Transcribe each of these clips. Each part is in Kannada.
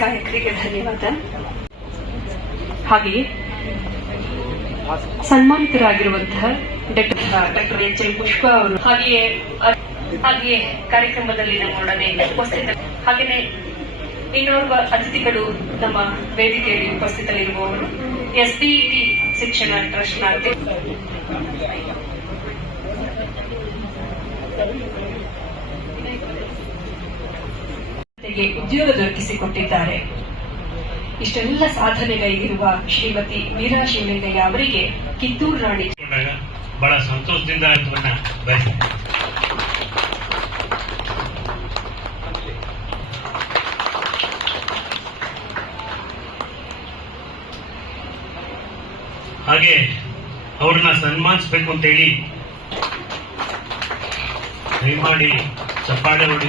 ಗಾಯಕರಿಗೆ ಧನ್ಯವಾದ. ಹಾಗೆಯೇ ಸನ್ಮಾನಿತರಾಗಿರುವಂತಹ ಡಾಕ್ಟರ್ ಎಚ್ ಎಂ ಪುಷ್ಪ ಅವರು ಹಾಗೆಯೇ ಹಾಗೆಯೇ ಕಾರ್ಯಕ್ರಮದಲ್ಲಿ ನಮ್ಮೊಡನೆ ಉಪಸ್ಥಿತ ಹಾಗೆಯೇ ಇನ್ನೋರ್ವ ಅತಿಥಿಗಳು ನಮ್ಮ ವೇದಿಕೆಯಲ್ಲಿ ಉಪಸ್ಥಿತರಿರುವವರು. ಎಸ್ಡಿಇಟಿ ಶಿಕ್ಷಣ ಟ್ರಸ್ಟ್ನ ಜೊತೆಗೆ ಉದ್ಯೋಗ ದೊರಕಿಸಿಕೊಟ್ಟಿದ್ದಾರೆ. ಇಷ್ಟೆಲ್ಲ ಸಾಧನೆಗೈದಿರುವ ಶ್ರೀಮತಿ ವೀರಾ ಶಿವಲಿಂಗಯ್ಯ ಅವರಿಗೆ ಕಿತ್ತೂರು ರಾಣಿ ಬಹಳ ಸಂತೋಷದಿಂದ ಹಾಗೆ ಅವ್ರನ್ನ ಸನ್ಮಾನಿಸ್ಬೇಕು ಅಂತೇಳಿ, ದಯಮಾಡಿ ಚಪ್ಪಾಳೆ ಹೊಡಿ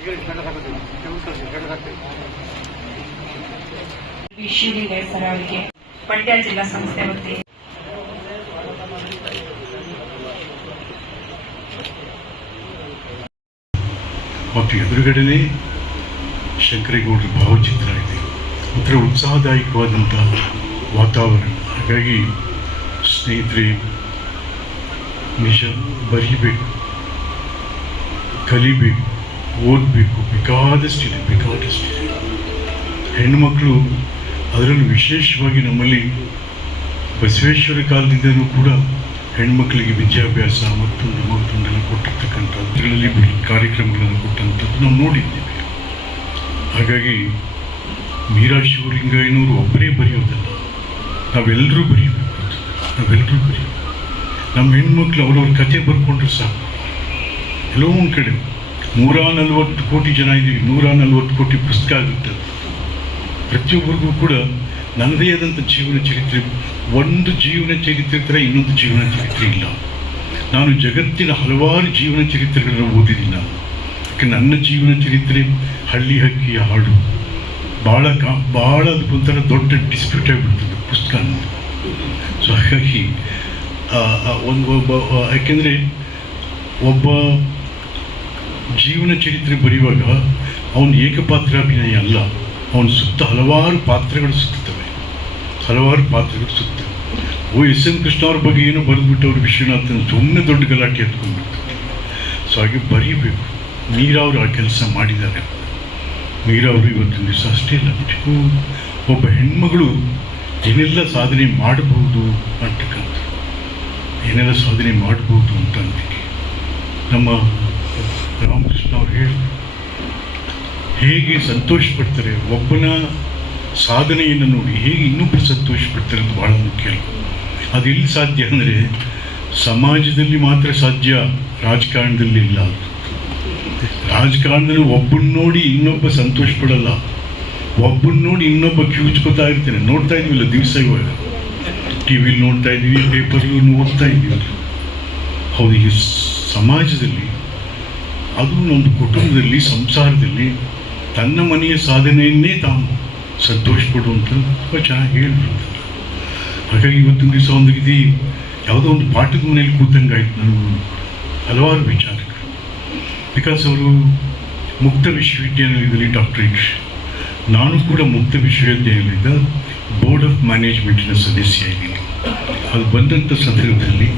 ವಿ. ಶಿವಲಿಂಗಯ್ಯ ಸರ್ ಅವರಿಗೆ ಮಂಡ್ಯ ಜಿಲ್ಲಾ ಸಂಸ್ಥೆ ವತಿಯಿಂದ. ಮತ್ತು ಎದುರುಗಡೆನೇ ಶಂಕರೇಗೌಡರ ಭಾವಚಿತ್ರ ಇದೆ ಒಂಥರ ಉತ್ಸಾಹದಾಯಕವಾದಂಥ ವಾತಾವರಣ. ಹಾಗಾಗಿ ಸ್ನೇಹಿತರೆ, ನಿಜ, ಬರೀಬೇಕು, ಕಲಿಬೇಕು. ಓದಬೇಕು ಬೇಕಾದಷ್ಟಿದೆ ಬೇಕಾದಷ್ಟಿದೆ ಹೆಣ್ಣುಮಕ್ಕಳು ಅದರಲ್ಲೂ ವಿಶೇಷವಾಗಿ ನಮ್ಮಲ್ಲಿ ಬಸವೇಶ್ವರ ಕಾಲದಿಂದಲೂ ಕೂಡ ಹೆಣ್ಮಕ್ಳಿಗೆ ವಿದ್ಯಾಭ್ಯಾಸ ಮತ್ತೊಂದು ಮತ್ತೊಂದೆಲ್ಲ ಕೊಟ್ಟಿರ್ತಕ್ಕಂಥ ಅದರಲ್ಲಿ ಕಾರ್ಯಕ್ರಮಗಳನ್ನು ಕೊಟ್ಟಂಥದ್ದು ನಾವು ನೋಡಿದ್ದೇವೆ. ಹಾಗಾಗಿ ಮೀರಾ ಶಿವಲಿಂಗಯ್ಯನವರು ಒಬ್ಬರೇ ಬರೆಯೋದಲ್ಲ, ನಾವೆಲ್ಲರೂ ಬರೀಬೇಕು ನಾವೆಲ್ಲರೂ ಬರೀಬೇಕು ನಮ್ಮ ಹೆಣ್ಮಕ್ಳು ಅವ್ರವ್ರ ಕತೆ ಬರ್ಕೊಂಡ್ರೆ ಸಾಕು. ಎಲ್ಲೋ ಒಂದು ಕಡೆ ನೂರ ನಲ್ವತ್ತು ಕೋಟಿ ಜನ ಇದ್ದೀವಿ. ನೂರ ನಲ್ವತ್ತು ಕೋಟಿ ಪುಸ್ತಕ ಆಗುತ್ತೆ. ಪ್ರತಿಯೊಬ್ಬರಿಗೂ ಕೂಡ ನನ್ನದೇ ಆದಂಥ ಜೀವನ ಚರಿತ್ರೆ, ಒಂದು ಜೀವನ ಚರಿತ್ರೆ ಥರ ಇನ್ನೊಂದು ಜೀವನ ಚರಿತ್ರೆ ಇಲ್ಲ. ನಾನು ಜಗತ್ತಿನ ಹಲವಾರು ಜೀವನ ಚರಿತ್ರೆಗಳನ್ನು ಓದಿದ್ದೀನಿ ನಾನು. ಯಾಕೆ ನನ್ನ ಜೀವನ ಚರಿತ್ರೆ ಹಳ್ಳಿ ಹಕ್ಕಿಯ ಹಾಡು. ಭಾಳ ಕಾ, ಭಾಳ ಅದಕ್ಕೊಂಥರ ದೊಡ್ಡ ಡಿಸ್ಪ್ಯೂಟ್ ಆಗಿಬಿಡ್ತದೆ ಪುಸ್ತಕ ಸೊ ಹಾಗಾಗಿ ಒಂದು ಒಬ್ಬ ಯಾಕೆಂದರೆ ಒಬ್ಬ ಜೀವನ ಚರಿತ್ರೆ ಬರೆಯುವಾಗ ಅವನು ಏಕಪಾತ್ರಾಭಿನಯ ಅಲ್ಲ. ಅವನ ಸುತ್ತ ಹಲವಾರು ಪಾತ್ರಗಳು ಸುತ್ತುತ್ತವೆ. ಹಲವಾರು ಪಾತ್ರಗಳು ಸುತ್ತವೆ ಓ, ಎಸ್. ಎಂ. ಕೃಷ್ಣ ಅವ್ರ ಬಗ್ಗೆ ಏನೋ ಬರೆದ್ಬಿಟ್ಟು ಅವರು ವಿಶ್ವನಾಥನ್ ಸುಮ್ಮನೆ ದೊಡ್ಡ ಗಲಾಟೆ ಎತ್ಕೊಂಡ್ಬಿಡ್ತಾರೆ. ಸೊ ಹಾಗೆ ಬರೀಬೇಕು. ನೀರಾವ್ರು ಆ ಕೆಲಸ ಮಾಡಿದ್ದಾರೆ. ಮೀರವರು ಇವತ್ತಿನ ದಿವಸ ಅಷ್ಟೇ ಇಲ್ಲ ಒಬ್ಬ ಹೆಣ್ಮಗಳು ಏನೆಲ್ಲ ಸಾಧನೆ ಮಾಡಬಹುದು ಅಂತಕ್ಕಂಥ ಏನೆಲ್ಲ ಸಾಧನೆ ಮಾಡಬಹುದು ಅಂತ ನಮ್ಮ ಹೇಗೆ ಸಂತೋಷ ಪಡ್ತಾರೆ ಒಬ್ಬನ ಸಾಧನೆಯನ್ನು ನೋಡಿ ಹೇಗೆ ಇನ್ನೊಬ್ಬರು ಸಂತೋಷ ಪಡ್ತಾರೆ ಅಂತ ಭಾಳ ಮುಖ್ಯ ಅದು ಎಲ್ಲಿ ಸಾಧ್ಯ ಅಂದರೆ ಸಮಾಜದಲ್ಲಿ ಮಾತ್ರ ಸಾಧ್ಯ ರಾಜಕಾರಣದಲ್ಲಿ ಇಲ್ಲ. ರಾಜಕಾರಣದಲ್ಲಿ ಒಬ್ಬನ ನೋಡಿ ಇನ್ನೊಬ್ಬ ಸಂತೋಷ ಪಡಲ್ಲ ಒಬ್ಬನ ನೋಡಿ ಇನ್ನೊಬ್ಬ ಕ್ಯೂಚ್ಕೊತಾ ಇರ್ತಾನೆ. ನೋಡ್ತಾ ಇದೀವಿಲ್ಲ ದಿವಸ ಇವಾಗ. ಟಿ ವಿಲಿ ನೋಡ್ತಾ ಇದ್ದೀವಿ ಪೇಪರ್ಗಳು ಓದ್ತಾ ಇದ್ದೀವಿ ಹೌದು ಸಮಾಜದಲ್ಲಿ ಅದು ಒಂದು ಕುಟುಂಬದಲ್ಲಿ, ಸಂಸಾರದಲ್ಲಿ ತನ್ನ ಮನೆಯ ಸಾಧನೆಯನ್ನೇ ತಾನು ಸಂತೋಷ ಪಡುವಂಥ ತುಂಬ ಚೆನ್ನಾಗಿ ಹೇಳ್ಬಿಡ್ತಾರೆ ಹಾಗಾಗಿ ಇವತ್ತಿನ ದಿವಸ ಒಂದು ರೀತಿ ಯಾವುದೋ ಒಂದು ಪಾಠದ ಮನೆಯಲ್ಲಿ ಕೂತಂಗಾಯ್ತು ನಾನು ಹಲವಾರು ವಿಚಾರಗಳು. ಬಿಕಾಸ್ ಅವರು ಮುಕ್ತ ವಿಶ್ವವಿದ್ಯಾನಿಲಯದಲ್ಲಿ ಡಾಕ್ಟರೇಟ್ ನಾನು ಕೂಡ ಮುಕ್ತ ವಿಶ್ವವಿದ್ಯಾನಿಲಯದ ಬೋರ್ಡ್ ಆಫ್ ಮ್ಯಾನೇಜ್ಮೆಂಟಿನ ಸದಸ್ಯ ಇದ್ದೀನಿ. ಅದು ಬಂದಂಥ ಸಂದರ್ಭದಲ್ಲಿ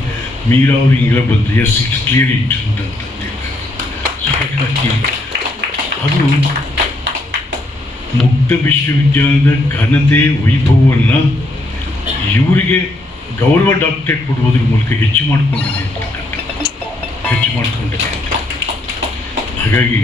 ಮೀರಾ ಅವರು ಇಂಗ್ಲ ಬಂದು ಎಸ್ ಇಟ್ಸ್ ಕ್ಲಿಯರ್ ಇಟ್ ಅಂತ ಅದು ಮುಕ್ತ ವಿಶ್ವವಿದ್ಯಾಲಯದ ಘನತೆ ವೈಭವವನ್ನು ಇವರಿಗೆ ಗೌರವ ಡಾಕ್ಟರೇಟ್ ಕೊಡುವುದರ ಮೂಲಕ ಹೆಚ್ಚು ಮಾಡಿಕೊಂಡಿದೆ ಹೆಚ್ಚು ಮಾಡಿಕೊಂಡಿದೆ ಹಾಗಾಗಿ